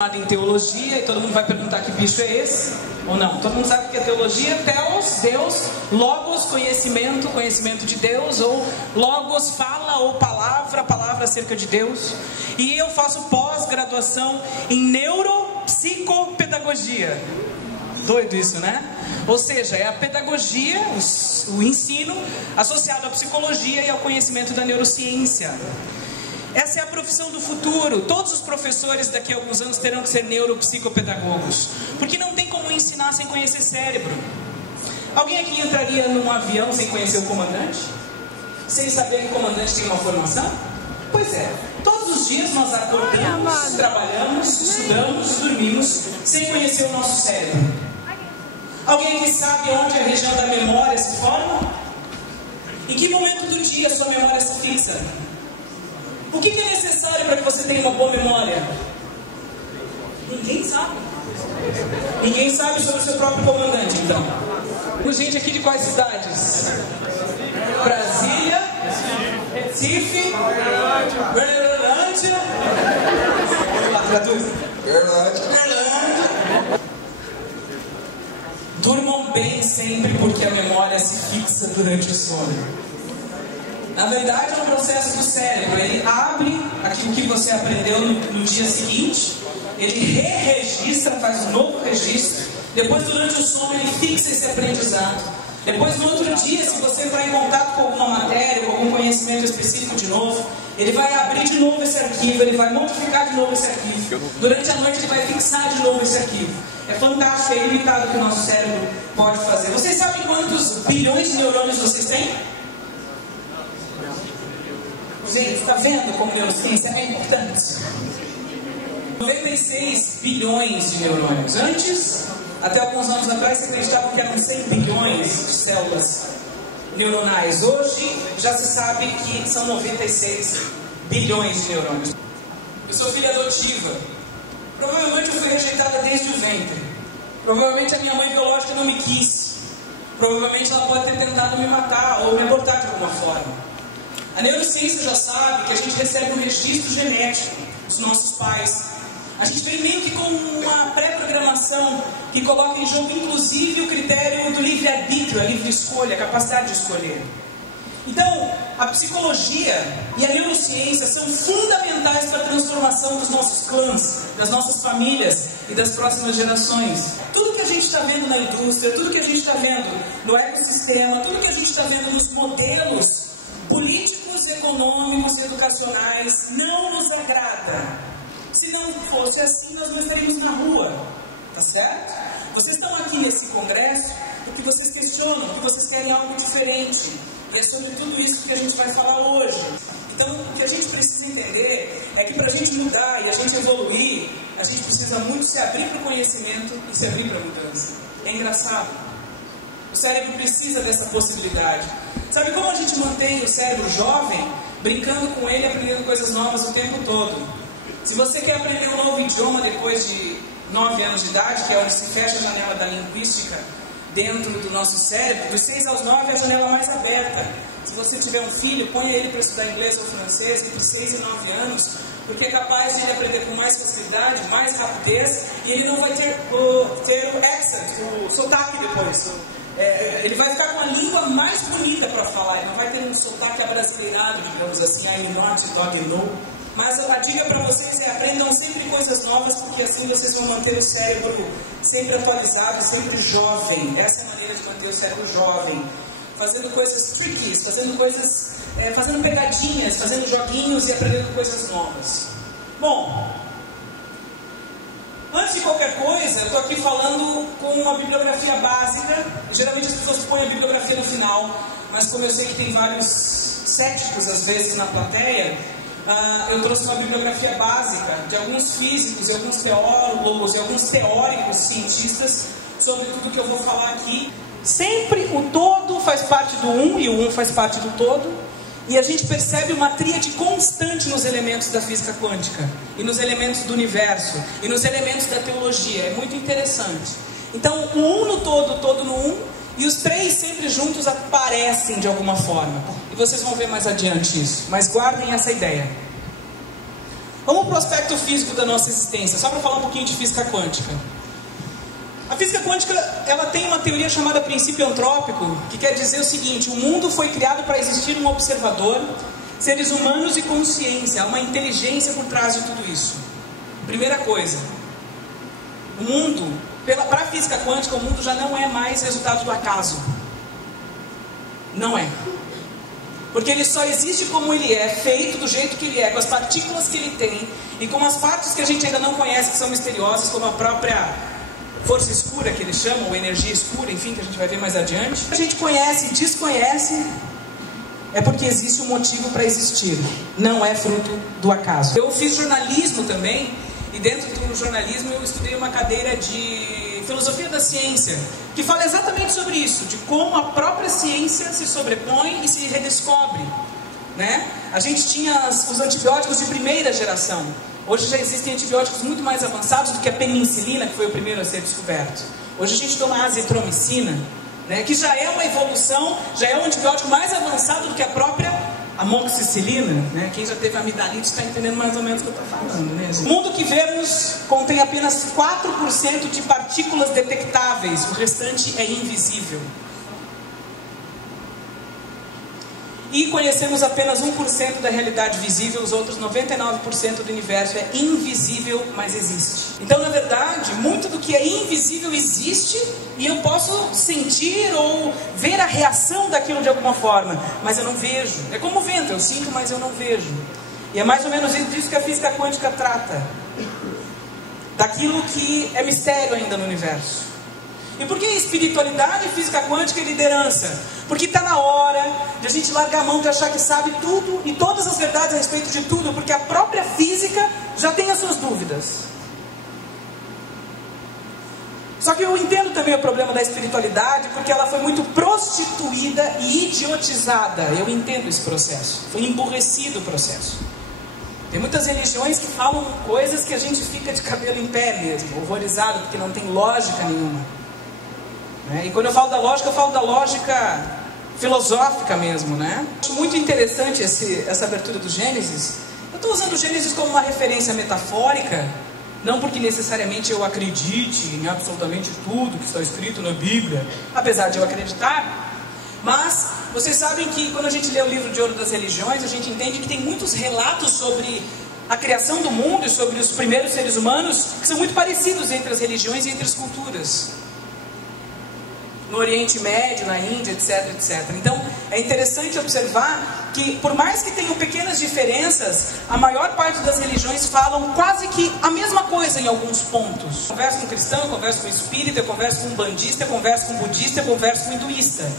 Em teologia, e todo mundo vai perguntar que bicho é esse, ou não? Todo mundo sabe que é teologia, telos, Deus, logos, conhecimento, conhecimento de Deus, ou logos, fala, ou palavra, palavra acerca de Deus. E eu faço pós-graduação em neuropsicopedagogia. Doido isso, né? Ou seja, é a pedagogia, o ensino, associado à psicologia e ao conhecimento da neurociência. Essa é a profissão do futuro. Todos os professores daqui a alguns anos terão que ser neuropsicopedagogos, porque não tem como ensinar sem conhecer cérebro. Alguém aqui entraria num avião sem conhecer o comandante? Sem saber que o comandante tem uma formação? Pois é, todos os dias nós acordamos, trabalhamos, estudamos, dormimos, sem conhecer o nosso cérebro. Alguém aqui sabe onde a região da memória se forma? Em que momento do dia a sua memória se fixa? O que é necessário para que você tenha uma boa memória? Ninguém sabe. Ninguém sabe sobre o seu próprio comandante, então. Com gente aqui de quais cidades? Brasília, Recife, Berlândia. Vamos lá, traduz. Berlândia. Durmam bem sempre, porque a memória se fixa durante o sono. Na verdade, é um processo do cérebro. Ele abre aquilo que você aprendeu no dia seguinte, ele re-registra, faz um novo registro. Depois, durante o sono, ele fixa esse aprendizado. Depois, no outro dia, se você entrar em contato com alguma matéria, com algum conhecimento específico de novo, ele vai abrir de novo esse arquivo, ele vai modificar de novo esse arquivo. Durante a noite, ele vai fixar de novo esse arquivo. É fantástico, é ilimitado o que o nosso cérebro pode fazer. Vocês sabem quantos bilhões de neurônios vocês têm? Gente, está vendo como neurociência é importante? 96 bilhões de neurônios. Antes, até alguns anos atrás, se acreditava que eram 100 bilhões de células neuronais. Hoje, já se sabe que são 96 bilhões de neurônios. Eu sou filha adotiva. Provavelmente eu fui rejeitada desde o ventre. Provavelmente a minha mãe biológica não me quis. Provavelmente ela pode ter tentado me matar ou me abortar de alguma forma. A neurociência já sabe que a gente recebe um registro genético dos nossos pais. A gente vem meio que com uma pré-programação que coloca em jogo inclusive o critério do livre-arbítrio, a livre escolha, a capacidade de escolher. Então, a psicologia e a neurociência são fundamentais para a transformação dos nossos clãs, das nossas famílias e das próximas gerações. Tudo que a gente está vendo na indústria, tudo que a gente está vendo no ecossistema, tudo que a gente está vendo nos modelos políticos, econômicos, educacionais, não nos agrada. Se não fosse assim, nós não estaríamos na rua, tá certo? Vocês estão aqui nesse congresso porque vocês questionam, porque vocês querem algo diferente. E é sobre tudo isso que a gente vai falar hoje. Então, o que a gente precisa entender é que para a gente mudar e a gente evoluir, a gente precisa muito se abrir para o conhecimento e se abrir para a mudança. É engraçado. O cérebro precisa dessa possibilidade. Sabe como a gente mantém o cérebro jovem? Brincando com ele e aprendendo coisas novas o tempo todo. Se você quer aprender um novo idioma depois de 9 anos de idade, que é onde se fecha a janela da linguística dentro do nosso cérebro, dos 6 aos 9 é a janela mais aberta. Se você tiver um filho, ponha ele para estudar inglês ou francês entre 6 e 9 anos, porque é capaz de ele aprender com mais facilidade, mais rapidez, e ele não vai ter o accent, o sotaque depois. Ele vai ficar com a língua mais bonita para falar, ele não vai ter um sotaque abrasileirado, digamos assim, I'm not dog no. Mas a dica para vocês é aprendam sempre coisas novas, porque assim vocês vão manter o cérebro sempre atualizado, sempre jovem. Essa é a maneira de manter o cérebro jovem. Fazendo coisas trickies, fazendo pegadinhas, fazendo joguinhos e aprendendo coisas novas. Bom, antes de qualquer coisa, eu estou aqui falando com uma bibliografia básica. Geralmente as pessoas põem a bibliografia no final, mas como eu sei que tem vários céticos às vezes na plateia, eu trouxe uma bibliografia básica de alguns físicos e alguns teólogos e alguns teóricos cientistas sobre tudo que eu vou falar aqui. Sempre o todo faz parte do um e o um faz parte do todo. E a gente percebe uma tríade constante nos elementos da física quântica, e nos elementos do universo, e nos elementos da teologia. É muito interessante. Então, o um no todo, o todo no um, e os três sempre juntos aparecem de alguma forma. E vocês vão ver mais adiante isso. Mas guardem essa ideia. Vamos para o aspecto físico da nossa existência, só para falar um pouquinho de física quântica. A física quântica, ela tem uma teoria chamada princípio antrópico, que quer dizer o seguinte: o mundo foi criado para existir um observador, seres humanos e consciência, há uma inteligência por trás de tudo isso. Primeira coisa, o mundo, para a física quântica, o mundo já não é mais resultado do acaso. Não é. Porque ele só existe como ele é, feito do jeito que ele é, com as partículas que ele tem, e com as partes que a gente ainda não conhece, que são misteriosas, como a própria força escura, que eles chamam, ou energia escura, enfim, que a gente vai ver mais adiante. A gente conhece e desconhece, é porque existe um motivo para existir, não é fruto do acaso. Eu fiz jornalismo também, e dentro do jornalismo eu estudei uma cadeira de filosofia da ciência, que fala exatamente sobre isso, de como a própria ciência se sobrepõe e se redescobre, né? A gente tinha os antibióticos de primeira geração. Hoje já existem antibióticos muito mais avançados do que a penicilina, que foi o primeiro a ser descoberto. Hoje a gente toma azitromicina, né, que já é uma evolução, já é um antibiótico mais avançado do que a própria amoxicilina, né? Quem já teve amidalite está entendendo mais ou menos o que eu estou falando, né, gente? O mundo que vemos contém apenas 4% de partículas detectáveis, o restante é invisível. E conhecemos apenas 1% da realidade visível, os outros 99% do universo é invisível, mas existe. Então, na verdade, muito do que é invisível existe, e eu posso sentir ou ver a reação daquilo de alguma forma, mas eu não vejo. É como o vento, eu sinto, mas eu não vejo. E é mais ou menos disso que a física quântica trata. Daquilo que é mistério ainda no universo. E por que espiritualidade, física quântica e liderança? Porque está na hora de a gente largar a mão de achar que sabe tudo e todas as verdades a respeito de tudo, porque a própria física já tem as suas dúvidas. Só que eu entendo também o problema da espiritualidade, porque ela foi muito prostituída e idiotizada. Eu entendo esse processo. Foi emburrecido o processo. Tem muitas religiões que falam coisas que a gente fica de cabelo em pé mesmo, horrorizado, porque não tem lógica nenhuma. E quando eu falo da lógica filosófica mesmo, né? Acho muito interessante essa abertura do Gênesis. Eu estou usando o Gênesis como uma referência metafórica, não porque necessariamente eu acredite em absolutamente tudo que está escrito na Bíblia, apesar de eu acreditar. Mas vocês sabem que quando a gente lê o livro de Ouro das Religiões, a gente entende que tem muitos relatos sobre a criação do mundo e sobre os primeiros seres humanos que são muito parecidos entre as religiões e entre as culturas. No Oriente Médio, na Índia, etc, etc. Então, é interessante observar que, por mais que tenham pequenas diferenças, a maior parte das religiões falam quase que a mesma coisa em alguns pontos. Eu converso com um cristão, eu converso com um espírita, eu converso com um bandista, eu converso com um budista, eu converso com um hinduísta.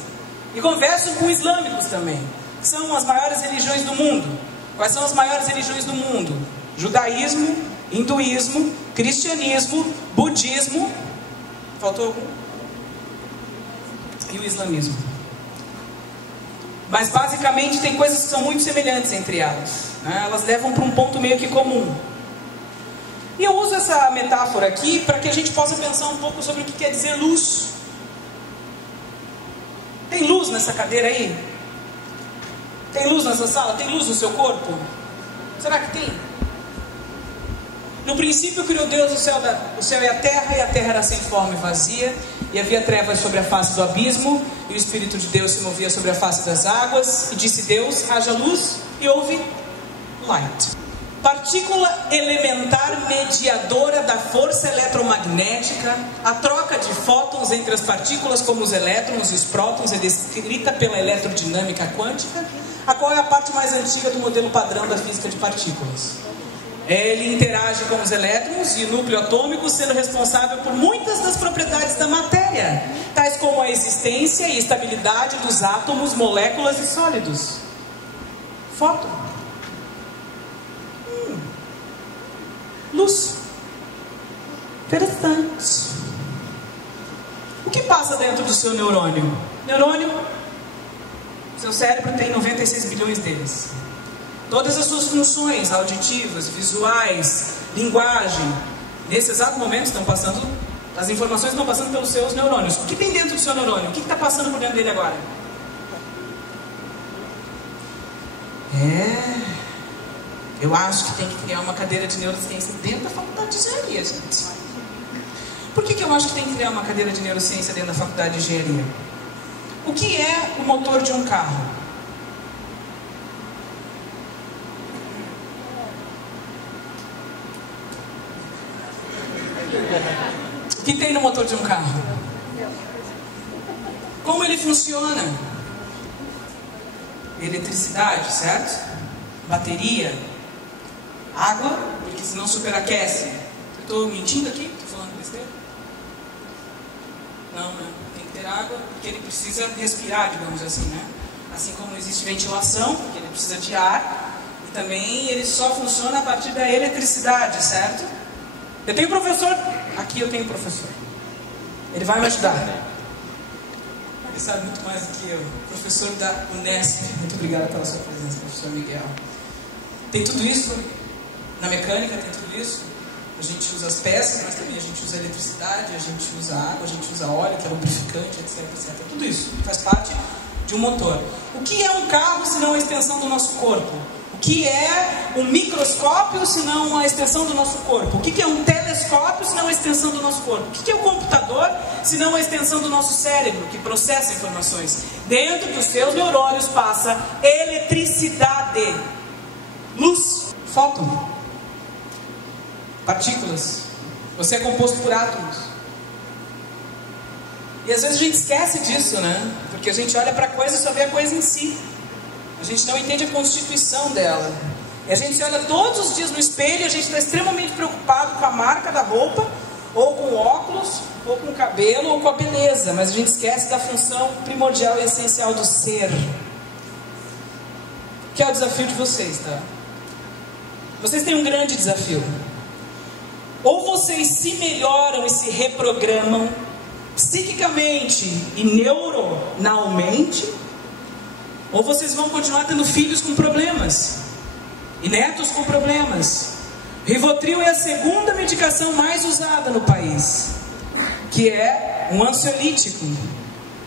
E converso com islâmicos também, que são as maiores religiões do mundo. Quais são as maiores religiões do mundo? Judaísmo, hinduísmo, cristianismo, budismo. Faltou algum? E o islamismo. Mas basicamente tem coisas que são muito semelhantes entre elas, né? Elas levam para um ponto meio que comum. E eu uso essa metáfora aqui para que a gente possa pensar um pouco sobre o que quer dizer luz. Tem luz nessa cadeira aí? Tem luz nessa sala? Tem luz no seu corpo? Será que tem? No princípio criou Deus o céu e a terra era sem forma e vazia, e havia trevas sobre a face do abismo, e o Espírito de Deus se movia sobre a face das águas, e disse Deus, haja luz, e houve light. Partícula elementar mediadora da força eletromagnética, a troca de fótons entre as partículas como os elétrons e os prótons é descrita pela eletrodinâmica quântica, a qual é a parte mais antiga do modelo padrão da física de partículas. Ele interage com os elétrons e o núcleo atômico, sendo responsável por muitas das propriedades da matéria, tais como a existência e estabilidade dos átomos, moléculas e sólidos. Fóton. Luz. Interessante. O que passa dentro do seu neurônio? Neurônio, seu cérebro tem 96 bilhões deles. Todas as suas funções auditivas, visuais, linguagem, nesse exato momento estão passando, as informações estão passando pelos seus neurônios. O que tem dentro do seu neurônio? O que está passando por dentro dele agora? Eu acho que tem que criar uma cadeira de neurociência dentro da faculdade de engenharia, gente. Por que eu acho que tem que criar uma cadeira de neurociência dentro da faculdade de engenharia? O que é o motor de um carro? O que tem no motor de um carro? Como ele funciona? Eletricidade, certo? Bateria, água, porque senão superaquece. Eu estou mentindo aqui? Estou falando besteira? Não, né? Tem que ter água porque ele precisa respirar, digamos assim, né? Assim como existe ventilação, porque ele precisa de ar, e também ele só funciona a partir da eletricidade, certo? Eu tenho professor, aqui eu tenho professor. Ele vai me ajudar. Ele sabe muito mais do que eu. Professor da Unesp. Muito obrigado pela sua presença, professor Miguel. Tem tudo isso, na mecânica tem tudo isso. A gente usa as peças, mas também a gente usa eletricidade, a gente usa água, a gente usa óleo, que é lubrificante, etc, etc. Tudo isso faz parte de um motor. O que é um carro se não a extensão do nosso corpo? O que é um microscópio se não a extensão do nosso corpo? O que é um telescópio se não a extensão do nosso corpo? O que é um computador se não a extensão do nosso cérebro, que processa informações? Dentro dos seus neurônios passa eletricidade. Luz, fóton, partículas. Você é composto por átomos. E às vezes a gente esquece disso, né? Porque a gente olha para a coisa e só vê a coisa em si. A gente não entende a constituição dela. E a gente se olha todos os dias no espelho e a gente está extremamente preocupado com a marca da roupa, ou com o óculos, ou com o cabelo, ou com a beleza. Mas a gente esquece da função primordial e essencial do ser. Que é o desafio de vocês, tá? Vocês têm um grande desafio. Ou vocês se melhoram e se reprogramam psiquicamente e neuronalmente, ou vocês vão continuar tendo filhos com problemas e netos com problemas. Rivotril é a segunda medicação mais usada no país, que é um ansiolítico.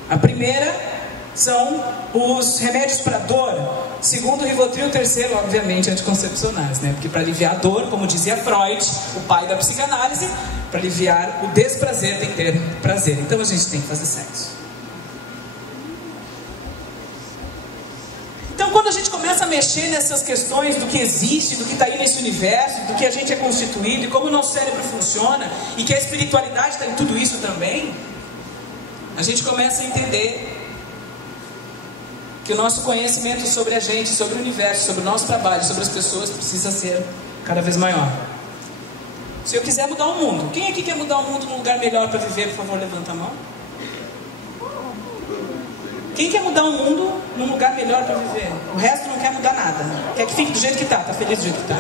A primeira são os remédios para dor. Segundo o Rivotril, o terceiro, obviamente, anticoncepcionais, né? Porque para aliviar a dor, como dizia Freud, o pai da psicanálise, para aliviar o desprazer tem que ter prazer. Então a gente tem que fazer sexo. Então quando a gente começa a mexer nessas questões do que existe, do que está aí nesse universo, do que a gente é constituído e como o nosso cérebro funciona, e que a espiritualidade está em tudo isso também, a gente começa a entender que o nosso conhecimento sobre a gente, sobre o universo, sobre o nosso trabalho, sobre as pessoas precisa ser cada vez maior. Se eu quiser mudar o mundo, quem aqui quer mudar o mundo num lugar melhor para viver, por favor, levanta a mão. Quem quer mudar o mundo num lugar melhor para viver? O resto não quer mudar nada. Quer que fique do jeito que está, está feliz do jeito que está.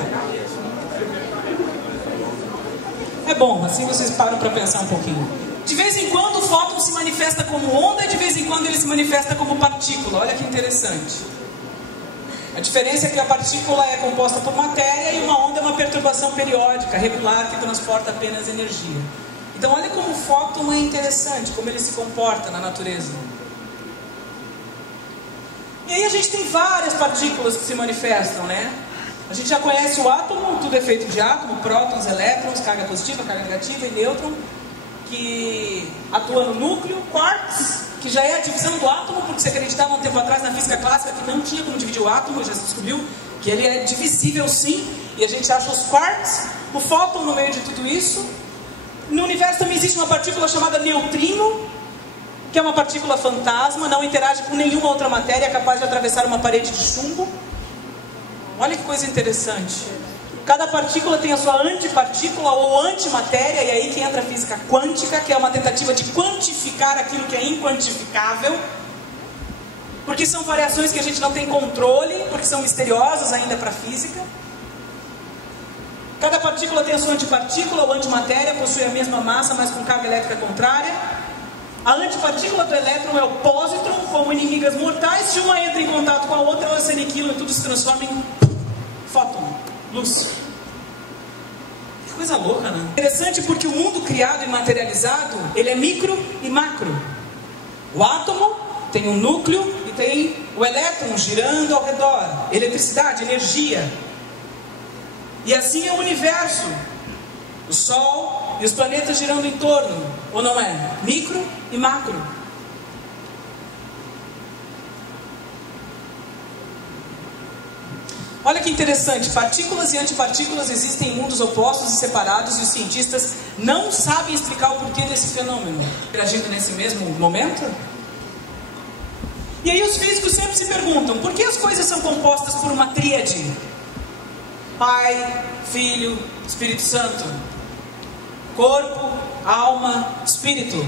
É bom, assim vocês param para pensar um pouquinho. De vez em quando o fóton se manifesta como onda e de vez em quando ele se manifesta como partícula. Olha que interessante. A diferença é que a partícula é composta por matéria e uma onda é uma perturbação periódica, regular, que transporta apenas energia. Então olha como o fóton é interessante, como ele se comporta na natureza. E aí a gente tem várias partículas que se manifestam, né? A gente já conhece o átomo, tudo é feito de átomo, prótons, elétrons, carga positiva, carga negativa e nêutron, que atua no núcleo, quarks, que já é a divisão do átomo, porque se acreditava um tempo atrás na física clássica que não tinha como dividir o átomo, já se descobriu que ele é divisível sim, e a gente acha os quarks, o fóton no meio de tudo isso. No universo também existe uma partícula chamada neutrino, que é uma partícula fantasma, não interage com nenhuma outra matéria, é capaz de atravessar uma parede de chumbo. Olha que coisa interessante. Cada partícula tem a sua antipartícula ou antimatéria, e aí que entra a física quântica, que é uma tentativa de quantificar aquilo que é inquantificável, porque são variações que a gente não tem controle, porque são misteriosas ainda para a física. Cada partícula tem a sua antipartícula ou antimatéria, possui a mesma massa, mas com carga elétrica contrária. A antipartícula do elétron é o pósitron, como inimigas mortais. Se uma entra em contato com a outra, elas se aniquilam e tudo se transforma em fóton, luz. Que coisa louca, né? Interessante porque o mundo criado e materializado, ele é micro e macro. O átomo tem um núcleo e tem o elétron girando ao redor. Eletricidade, energia. E assim é o universo. O Sol e os planetas girando em torno, ou não é? Micro e macro. Olha que interessante, partículas e antipartículas existem em mundos opostos e separados e os cientistas não sabem explicar o porquê desse fenômeno, interagindo nesse mesmo momento. E aí os físicos sempre se perguntam, por que as coisas são compostas por uma tríade? Pai, Filho, Espírito Santo. Corpo, alma, espírito.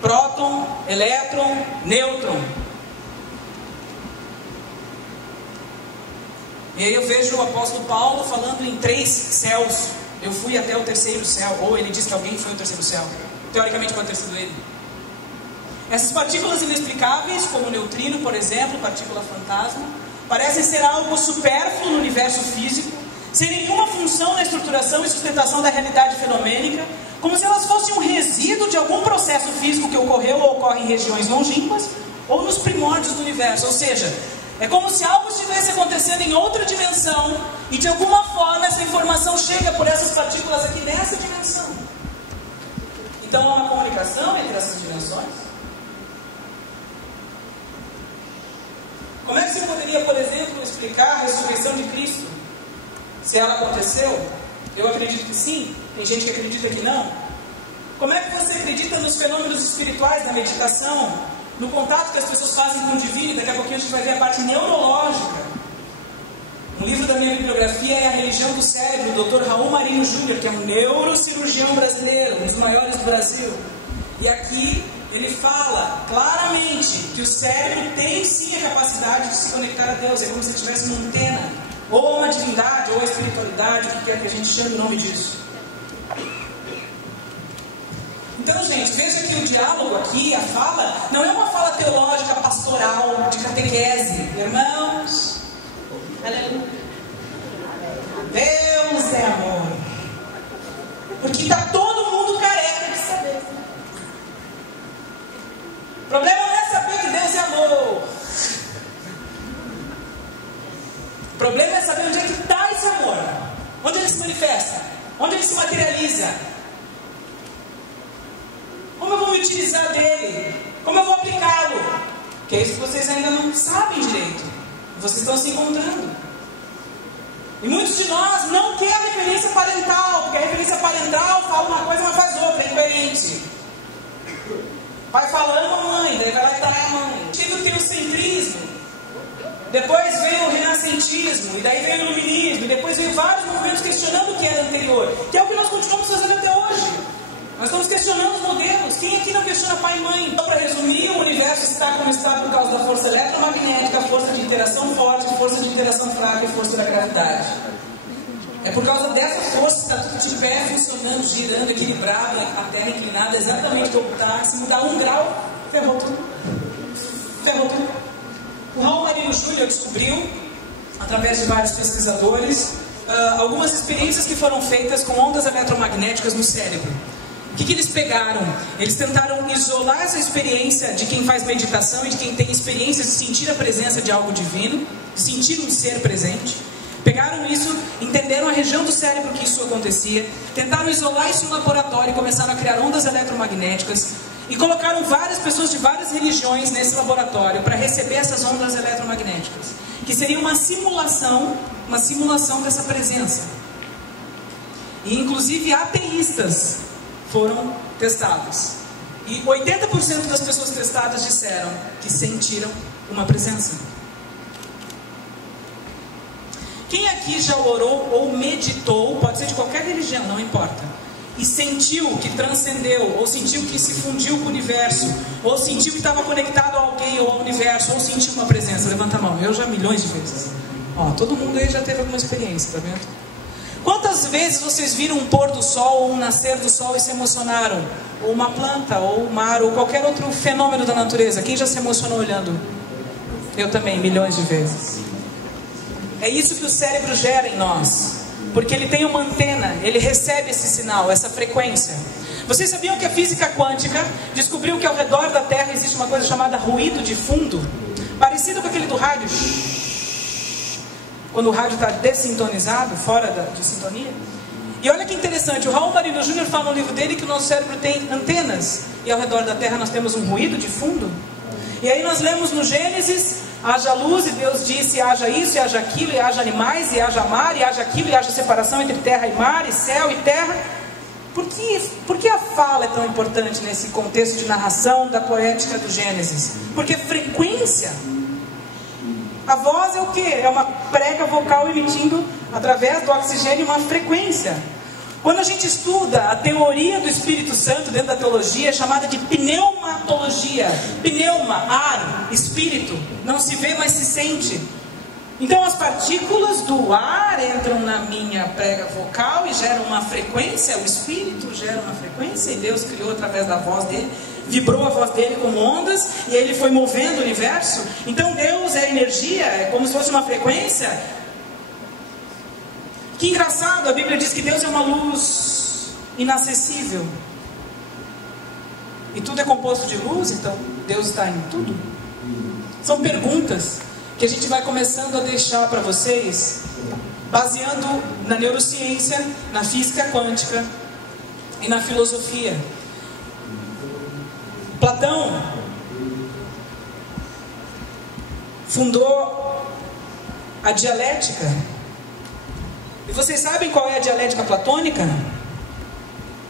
Próton, elétron, nêutron. E aí eu vejo o apóstolo Paulo falando em 3 céus. Eu fui até o 3º céu. Ou ele diz que alguém foi ao 3º céu. Teoricamente pode ter sido ele. Essas partículas inexplicáveis, como o neutrino, por exemplo, partícula fantasma, parecem ser algo supérfluo no universo físico, sem nenhuma função na estruturação e sustentação da realidade fenomênica, como se elas fossem um resíduo de algum processo físico que ocorreu ou ocorre em regiões longínquas ou nos primórdios do universo. Ou seja, é como se algo estivesse acontecendo em outra dimensão e de alguma forma essa informação chega por essas partículas aqui nessa dimensão. Então há uma comunicação entre essas dimensões. Como é que você poderia, por exemplo, explicar a ressurreição de Cristo? Se ela aconteceu? Eu acredito que sim. Tem gente que acredita que não. Como é que você acredita nos fenômenos espirituais da meditação? No contato que as pessoas fazem com o divino? Daqui a pouquinho a gente vai ver a parte neurológica. Um livro da minha bibliografia é A Religião do Cérebro, do Dr. Raul Marinho Júnior, que é um neurocirurgião brasileiro, um dos maiores do Brasil. E aqui ele fala claramente que o cérebro tem sim a capacidade de se conectar a Deus. É como se tivesse uma antena, ou uma divindade, ou a espiritualidade, o que quer que a gente chame o nome disso. Então, gente, veja que o diálogo aqui, a fala, não é uma fala teológica, pastoral, de catequese. Irmãos, aleluia. Deus é amor. Porque está todo mundo careca de saber. O problema não é saber que Deus é amor. O problema é saber onde é que está esse amor. Onde ele se manifesta. Onde ele se materializa. Como eu vou me utilizar dele? Como eu vou aplicá-lo? Que é isso que vocês ainda não sabem direito. Vocês estão se encontrando. E muitos de nós não querem a referência parental. Porque a referência parental fala uma coisa, mas faz outra. É incoerente. Pai fala, ama a mãe, daí vai lá e trair a mãe. Tive o teocentrismo. Depois veio o renascentismo, e daí veio o iluminismo, e depois veio vários movimentos questionando o que era anterior, que é o que nós continuamos fazendo até hoje. Nós estamos questionando os modelos. Quem aqui não questiona pai e mãe? Então, para resumir, o universo está como está por causa da força eletromagnética, força de interação forte, força de interação fraca e força da gravidade. É por causa dessa força que está tudo de pé, funcionando, girando, equilibrado, a Terra inclinada exatamente como está. Se mudar 1 grau, ferrou tudo. Ferrou tudo. O Raul Marinho Júnior descobriu, através de vários pesquisadores, algumas experiências que foram feitas com ondas eletromagnéticas no cérebro. O que eles pegaram? Eles tentaram isolar essa experiência de quem faz meditação e de quem tem experiência de sentir a presença de algo divino, de sentir um ser presente. Pegaram isso, entenderam a região do cérebro que isso acontecia, tentaram isolar isso no laboratório e começaram a criar ondas eletromagnéticas e colocaram várias pessoas de várias religiões nesse laboratório para receber essas ondas eletromagnéticas, que seria uma simulação dessa presença. E inclusive ateístas foram testados. E 80% das pessoas testadas disseram que sentiram uma presença. Quem aqui já orou ou meditou, pode ser de qualquer religião, não importa, e sentiu que transcendeu, ou sentiu que se fundiu com o universo, ou sentiu que estava conectado a alguém ou ao universo, ou sentiu uma presença? Levanta a mão. Eu já milhões de vezes. Ó, todo mundo aí já teve alguma experiência, tá vendo? Quantas vezes vocês viram um pôr do sol ou um nascer do sol e se emocionaram? Ou uma planta, ou o mar, ou qualquer outro fenômeno da natureza? Quem já se emocionou olhando? Eu também, milhões de vezes. É isso que o cérebro gera em nós. Porque ele tem uma antena, ele recebe esse sinal, essa frequência. Vocês sabiam que a física quântica descobriu que ao redor da Terra existe uma coisa chamada ruído de fundo? Parecido com aquele do rádio. quando o rádio está dessintonizado, fora de sintonia. E olha que interessante, o Raul Marino Júnior fala no livro dele que o nosso cérebro tem antenas, e ao redor da Terra nós temos um ruído de fundo. E aí nós lemos no Gênesis, haja luz, e Deus disse, haja isso, e haja aquilo, e haja animais, e haja mar, e haja aquilo, e haja separação entre terra e mar, e céu e terra. Por que a fala é tão importante nesse contexto de narração da poética do Gênesis? Porque frequência. A voz é o quê? É uma prega vocal emitindo, através do oxigênio, uma frequência. Quando a gente estuda a teoria do Espírito Santo dentro da teologia, é chamada de pneumatologia. Pneuma, ar, espírito. Não se vê, mas se sente. Então as partículas do ar entram na minha prega vocal e geram uma frequência. O Espírito gera uma frequência e Deus criou através da voz dele. Vibrou a voz dele como ondas e ele foi movendo o universo. Então Deus é energia, é como se fosse uma frequência. Que engraçado, a Bíblia diz que Deus é uma luz inacessível. E tudo é composto de luz, então Deus está em tudo. São perguntas que a gente vai começando a deixar para vocês, baseando na neurociência, na física quântica e na filosofia. Platão fundou a dialética. E vocês sabem qual é a dialética platônica?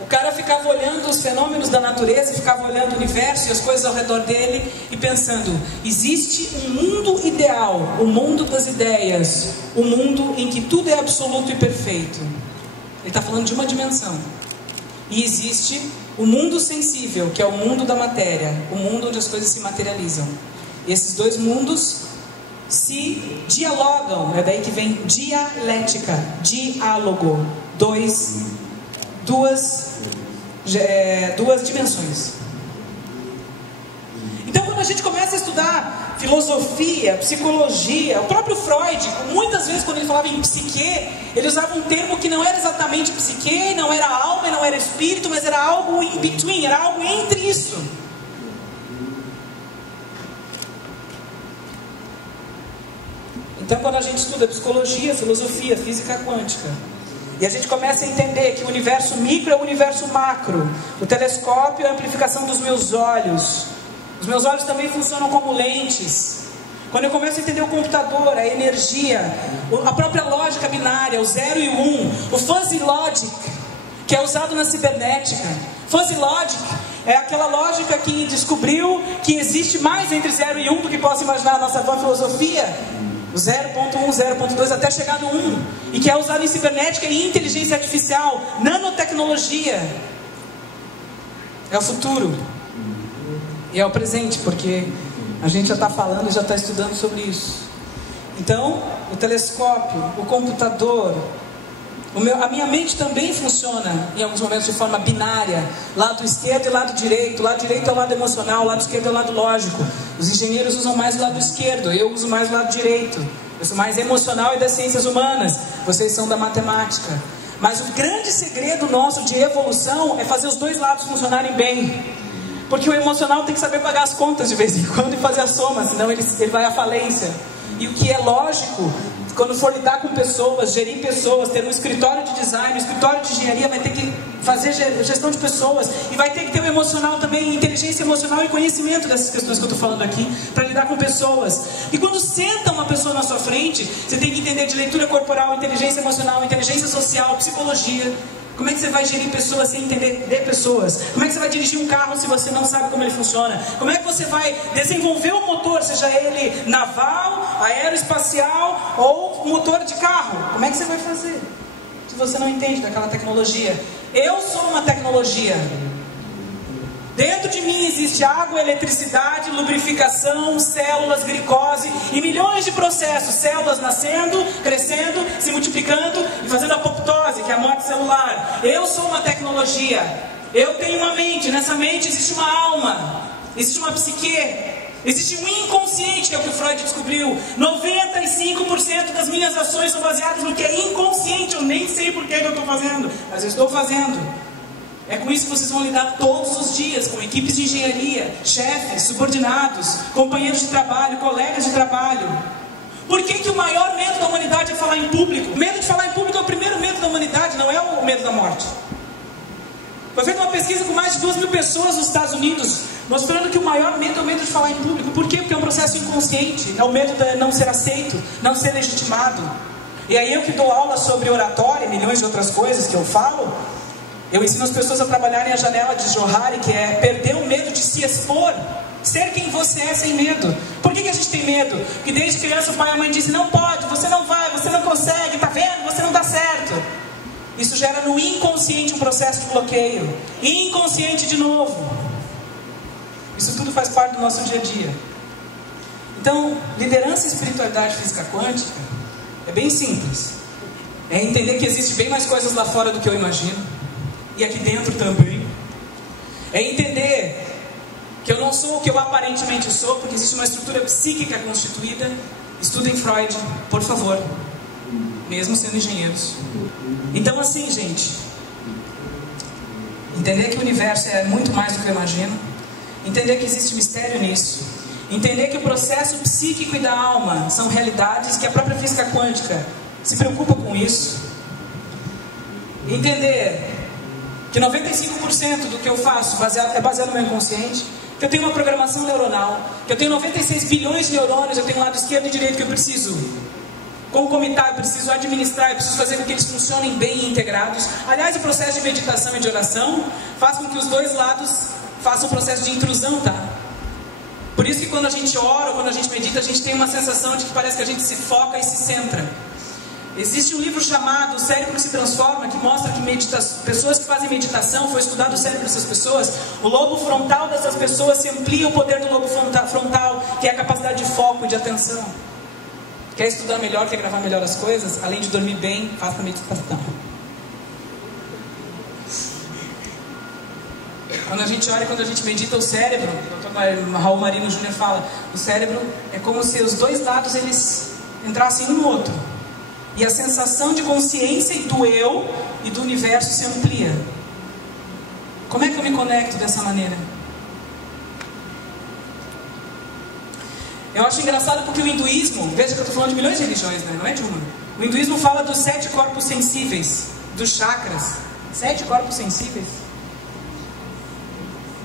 O cara ficava olhando os fenômenos da natureza, ficava olhando o universo e as coisas ao redor dele e pensando, existe um mundo ideal, o mundo das ideias, o mundo em que tudo é absoluto e perfeito. Ele está falando de uma dimensão. E existe o mundo sensível, que é o mundo da matéria, o mundo onde as coisas se materializam. E esses dois mundos se dialogam, é daí que vem dialética, diálogo, duas dimensões. Então quando a gente começa a estudar filosofia, psicologia, o próprio Freud, muitas vezes quando ele falava em psique, ele usava um termo que não era exatamente psique, não era alma, não era espírito, mas era algo in between, era algo entre isso. Então quando a gente estuda psicologia, filosofia, física quântica, e a gente começa a entender que o universo micro é o universo macro, o telescópio é a amplificação dos meus olhos, os meus olhos também funcionam como lentes. Quando eu começo a entender o computador, a energia, a própria lógica binária, o 0 e o 1, o fuzzy logic, que é usado na cibernética. Fuzzy logic é aquela lógica que descobriu que existe mais entre 0 e 1 do que possa imaginar a nossa filosofia. O 0.1, 0.2 até chegar no 1, e que é usado em cibernética e inteligência artificial, nanotecnologia. É o futuro e é o presente, porque a gente já está falando e já está estudando sobre isso. Então, o telescópio, o computador, a minha mente também funciona em alguns momentos de forma binária, lado esquerdo e lado direito. O lado direito é o lado emocional, o lado esquerdo é o lado lógico. Os engenheiros usam mais o lado esquerdo, eu uso mais o lado direito. Eu sou mais emocional e das ciências humanas, vocês são da matemática. Mas o grande segredo nosso de evolução é fazer os dois lados funcionarem bem. Porque o emocional tem que saber pagar as contas de vez em quando e fazer a soma, senão ele vai à falência. E o que é lógico, quando for lidar com pessoas, gerir pessoas, ter um escritório de design, um escritório de engenharia, vai ter que fazer gestão de pessoas e vai ter que ter o emocional também, inteligência emocional e conhecimento dessas questões que eu estou falando aqui, para lidar com pessoas. E quando senta uma pessoa na sua frente, você tem que entender de leitura corporal, inteligência emocional, inteligência social, psicologia. Como é que você vai gerir pessoas sem entender de pessoas? Como é que você vai dirigir um carro se você não sabe como ele funciona? Como é que você vai desenvolver um motor, seja ele naval, aeroespacial ou motor de carro? Como é que você vai fazer se você não entende daquela tecnologia? Eu sou uma tecnologia. Dentro de mim existe água, eletricidade, lubrificação, células, glicose e milhões de processos. Células nascendo, crescendo, se multiplicando e fazendo apoptose, que é a morte celular. Eu sou uma tecnologia. Eu tenho uma mente. Nessa mente existe uma alma. Existe uma psique. Existe um inconsciente, que é o que o Freud descobriu. 95% das minhas ações são baseadas no que é inconsciente. Eu nem sei por que eu estou fazendo, mas eu estou fazendo. É com isso que vocês vão lidar todos os dias, com equipes de engenharia, chefes, subordinados, companheiros de trabalho, colegas de trabalho. Por que o maior medo da humanidade é falar em público? O medo de falar em público é o primeiro medo da humanidade, não é o medo da morte. Foi feita uma pesquisa com mais de 2.000 pessoas nos Estados Unidos, mostrando que o maior medo é o medo de falar em público. Por quê? Porque é um processo inconsciente, é o medo de não ser aceito, não ser legitimado. E aí eu que dou aula sobre oratória e milhões de outras coisas que eu falo, eu ensino as pessoas a trabalharem a janela de Johari, que é perder o medo de se expor. Ser quem você é sem medo. Por que a gente tem medo? Porque desde criança o pai e a mãe dizem, não pode, você não vai, você não consegue, tá vendo? Você não dá certo. Isso gera no inconsciente um processo de bloqueio. Inconsciente de novo. Isso tudo faz parte do nosso dia a dia. Então, liderança e espiritualidade física quântica é bem simples. É entender que existe bem mais coisas lá fora do que eu imagino. E aqui dentro também. É entender que eu não sou o que eu aparentemente sou, porque existe uma estrutura psíquica constituída. Estudem Freud, por favor, mesmo sendo engenheiros. Então assim, gente, entender que o universo é muito mais do que eu imagino, entender que existe mistério nisso, entender que o processo psíquico e da alma são realidades, que a própria física quântica se preocupa com isso, entender que 95% do que eu faço é baseado no meu inconsciente, que eu tenho uma programação neuronal, que eu tenho 96 bilhões de neurônios, eu tenho um lado esquerdo e direito que eu preciso concomitar, eu preciso administrar, eu preciso fazer com que eles funcionem bem e integrados. Aliás, o processo de meditação e de oração faz com que os dois lados façam um processo de intrusão, tá? Por isso que quando a gente ora ou quando a gente medita, a gente tem uma sensação de que parece que a gente se foca e se centra. Existe um livro chamado O Cérebro se Transforma, que mostra que pessoas que fazem meditação, foi estudado o cérebro dessas pessoas, o lobo frontal dessas pessoas se amplia o poder do lobo frontal, que é a capacidade de foco e de atenção. Quer estudar melhor, quer gravar melhor as coisas? Além de dormir bem, faça meditação. Quando a gente olha e quando a gente medita o cérebro, o Dr. Raul Marino Júnior fala, o cérebro é como se os dois lados eles entrassem um no outro. E a sensação de consciência e do eu e do universo se amplia. Como é que eu me conecto dessa maneira? Eu acho engraçado porque o hinduísmo, veja que eu estou falando de milhões de religiões, né? Não é de uma. O hinduísmo fala dos 7 corpos sensíveis, dos chakras. 7 corpos sensíveis.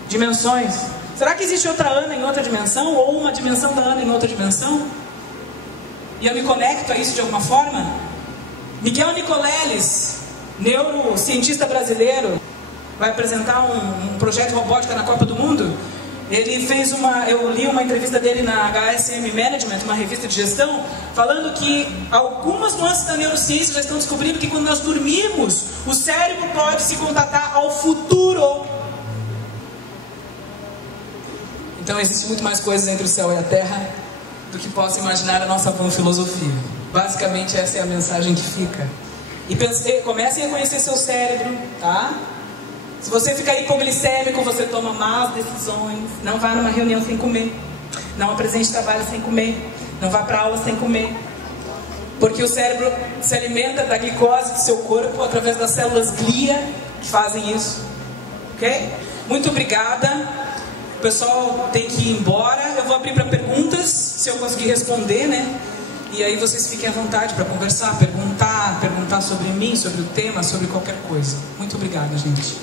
Dimensões. Será que existe outra Ana em outra dimensão? Ou uma dimensão da Ana em outra dimensão? E eu me conecto a isso de alguma forma? Miguel Nicoleles, neurocientista brasileiro, vai apresentar um projeto de robótica na Copa do Mundo. Ele fez eu li uma entrevista dele na HSM Management, uma revista de gestão, falando que algumas nuances da neurociência já estão descobrindo que quando nós dormimos, o cérebro pode se contatar ao futuro. Então existe muito mais coisas entre o céu e a terra do que possa imaginar a nossa vã filosofia. Basicamente essa é a mensagem que fica. E comecem a conhecer seu cérebro, tá? Se você ficar hipoglicêmico, você toma más decisões. Não vá numa reunião sem comer. Não apresente trabalho sem comer. Não vá para aula sem comer. Porque o cérebro se alimenta da glicose do seu corpo através das células glia que fazem isso. Ok? Muito obrigada. O pessoal tem que ir embora. Eu vou abrir para perguntas, se eu conseguir responder, né? E aí vocês fiquem à vontade para conversar, perguntar sobre mim, sobre o tema, sobre qualquer coisa. Muito obrigada, gente.